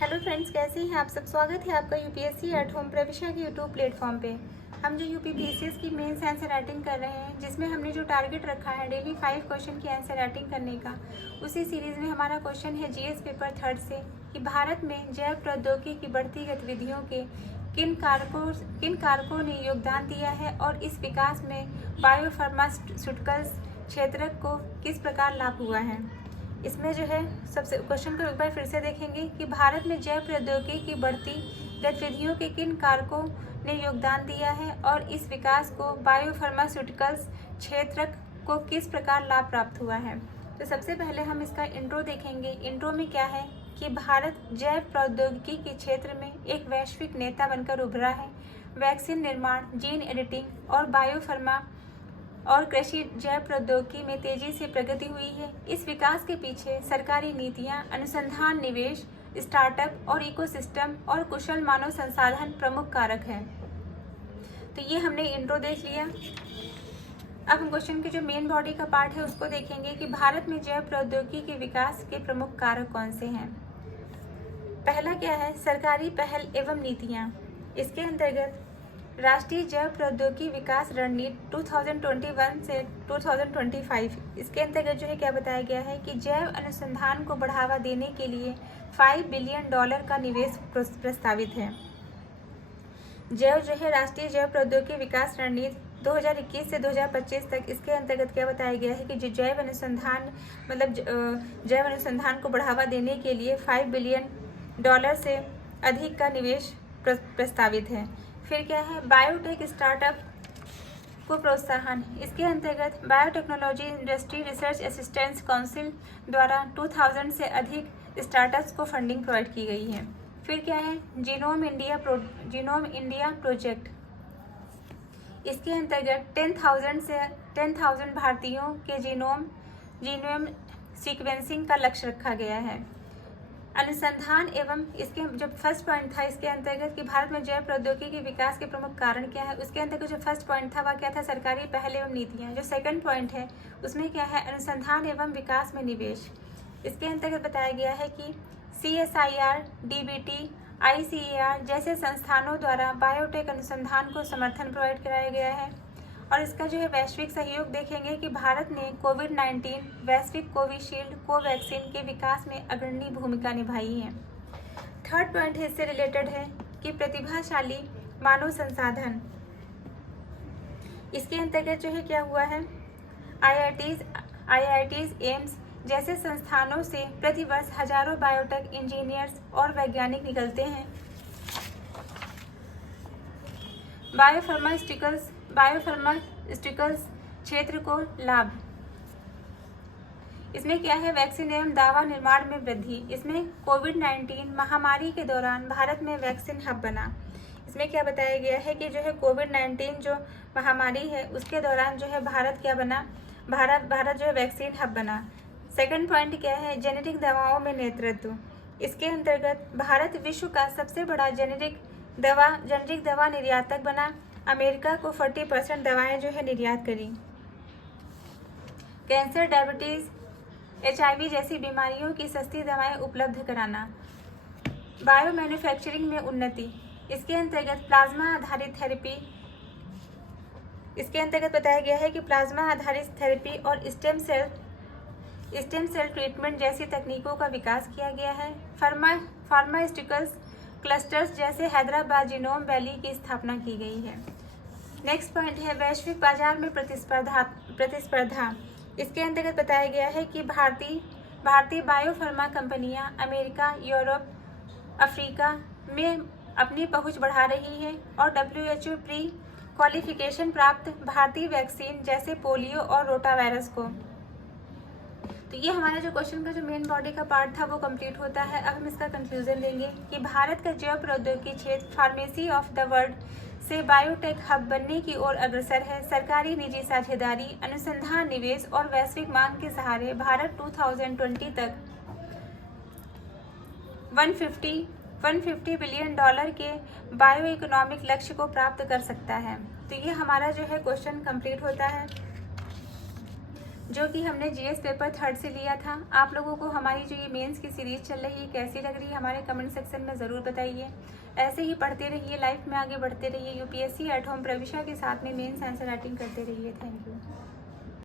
Hello friends, कैसे हैं आप सब। स्वागत है आपका यूपीएससी एट होम प्रविशा के यूट्यूब प्लेटफॉर्म पे। हम जो यूपी पीसीएस की मेंस आंसर राइटिंग कर रहे हैं, जिसमें हमने जो टारगेट रखा है डेली 5 क्वेश्चन की आंसर राइटिंग करने का, उसी सीरीज़ में हमारा क्वेश्चन है जीएस पेपर 3 से कि भारत में जैव प्रौद्योगिकी की बढ़ती गतिविधियों के किन कारकों ने योगदान दिया है और इस विकास में बायोफार्मास्यूटिकल्स क्षेत्र को किस प्रकार लाभ हुआ है। इसमें जो है सबसे क्वेश्चन को एक बार फिर से देखेंगे कि भारत में जैव प्रौद्योगिकी की बढ़ती गतिविधियों के किन कारकों ने योगदान दिया है और इस विकास को बायोफार्मास्यूटिकल्स क्षेत्र को किस प्रकार लाभ प्राप्त हुआ है। तो सबसे पहले हम इसका इंट्रो देखेंगे। इंट्रो में क्या है कि भारत जैव प्रौद्योगिकी के क्षेत्र में एक वैश्विक नेता बनकर उभरा है। वैक्सीन निर्माण, जीन एडिटिंग और बायोफार्मा और कृषि जैव प्रौद्योगिकी में तेजी से प्रगति हुई है। इस विकास के पीछे सरकारी नीतियां, अनुसंधान, निवेश, स्टार्टअप और इकोसिस्टम और कुशल मानव संसाधन प्रमुख कारक हैं। तो ये हमने इंट्रो देख लिया। अब हम क्वेश्चन के जो मेन बॉडी का पार्ट है उसको देखेंगे कि भारत में जैव प्रौद्योगिकी के विकास के प्रमुख कारक कौन से हैं। पहला क्या है, सरकारी पहल एवं नीतियाँ। इसके अंतर्गत राष्ट्रीय जैव प्रौद्योगिकी विकास रणनीति 2021 से 2025, इसके अंतर्गत जो है क्या बताया गया है कि जैव अनुसंधान को बढ़ावा देने के लिए $5 बिलियन का निवेश प्रस्तावित है। जो है राष्ट्रीय जैव प्रौद्योगिकी विकास रणनीति 2021 से 2025 तक, इसके अंतर्गत क्या बताया गया है कि जो जैव अनुसंधान को बढ़ावा देने के लिए $5 बिलियन से अधिक का निवेश प्रस्तावित है। फिर क्या है, बायोटेक स्टार्टअप को प्रोत्साहन। इसके अंतर्गत biotechnology industry research assistance council द्वारा 2000 से अधिक स्टार्टअप्स को फंडिंग प्रोवाइड की गई है। फिर क्या है, जीनोम इंडिया प्रोजेक्ट। इसके अंतर्गत 10,000 भारतीयों के जीनोम सीक्वेंसिंग का लक्ष्य रखा गया है। अनुसंधान एवं इसके जो फर्स्ट पॉइंट था, इसके अंतर्गत कि भारत में जैव प्रौद्योगिकी के विकास के प्रमुख कारण क्या है, उसके अंतर्गत जो फर्स्ट पॉइंट था वह क्या था, सरकारी पहल एवं नीतियाँ। जो सेकंड पॉइंट है उसमें क्या है, अनुसंधान एवं विकास में निवेश। इसके अंतर्गत बताया गया है कि CSIR, DBT, ICAR जैसे संस्थानों द्वारा बायोटेक अनुसंधान को समर्थन प्रोवाइड कराया गया है। और इसका जो है वैश्विक सहयोग देखेंगे कि भारत ने कोविड-19, वैश्विक कोविशील्ड, कोवैक्सीन के विकास में अग्रणी भूमिका निभाई है। थर्ड पॉइंट है इससे रिलेटेड है कि प्रतिभाशाली मानव संसाधन। इसके अंतर्गत जो है क्या हुआ है, IITs, एम्स जैसे संस्थानों से प्रतिवर्ष हजारों बायोटेक इंजीनियर्स और वैज्ञानिक निकलते हैं। बायोफार्मास्यूटिकल्स क्षेत्र को लाभ। इसमें क्या है, वैक्सीन एवं दवा निर्माण में वृद्धि। इसमें कोविड-19 महामारी के दौरान भारत में वैक्सीन हब बना। इसमें क्या बताया गया है कि जो है कोविड-19 जो महामारी है उसके दौरान जो है भारत क्या बना, भारत जो है वैक्सीन हब बना। सेकंड पॉइंट क्या है, जेनेरिक दवाओं में नेतृत्व। इसके अंतर्गत भारत विश्व का सबसे बड़ा जेनेरिक दवा निर्यातक बना। अमेरिका को 40% दवाएं जो है निर्यात करी। कैंसर, डायबिटीज, HIV जैसी बीमारियों की सस्ती दवाएं उपलब्ध कराना। बायो मैन्युफैक्चरिंग में उन्नति। इसके अंतर्गत प्लाज्मा आधारित थेरेपी। इसके अंतर्गत बताया गया है कि प्लाज्मा आधारित थेरेपी और स्टेम सेल ट्रीटमेंट जैसी तकनीकों का विकास किया गया है। फार्मास्यूटिकल्स क्लस्टर्स जैसे हैदराबाद जीनोम वैली की स्थापना की गई है। नेक्स्ट पॉइंट है वैश्विक बाजार में प्रतिस्पर्धा। इसके अंतर्गत बताया गया है कि भारतीय बायोफार्मा कंपनियां अमेरिका, यूरोप, अफ्रीका में अपनी पहुंच बढ़ा रही है और WHO प्री क्वालिफिकेशन प्राप्त भारतीय वैक्सीन जैसे पोलियो और रोटावायरस को। तो ये हमारा जो क्वेश्चन का जो मेन बॉडी का पार्ट था वो कंप्लीट होता है। अब हम इसका कंक्लूजन देंगे कि भारत का जैव प्रौद्योगिकी क्षेत्र फार्मेसी ऑफ द वर्ल्ड से बायोटेक हब बनने की ओर अग्रसर है। सरकारी निजी साझेदारी, अनुसंधान, निवेश और वैश्विक मांग के सहारे भारत 2020 तक $150 बिलियन के बायो इकोनॉमिक लक्ष्य को प्राप्त कर सकता है। तो ये हमारा जो है क्वेश्चन कंप्लीट होता है। जो कि हमने जीएस पेपर 3rd से लिया था। आप लोगों को हमारी जो ये मेंस की सीरीज़ चल रही है कैसी लग रही है हमारे कमेंट सेक्शन में ज़रूर बताइए। ऐसे ही पढ़ते रहिए, लाइफ में आगे बढ़ते रहिए। यूपीएससी एट होम प्रविशा के साथ में मेंस आंसर राइटिंग करते रहिए। Thank you.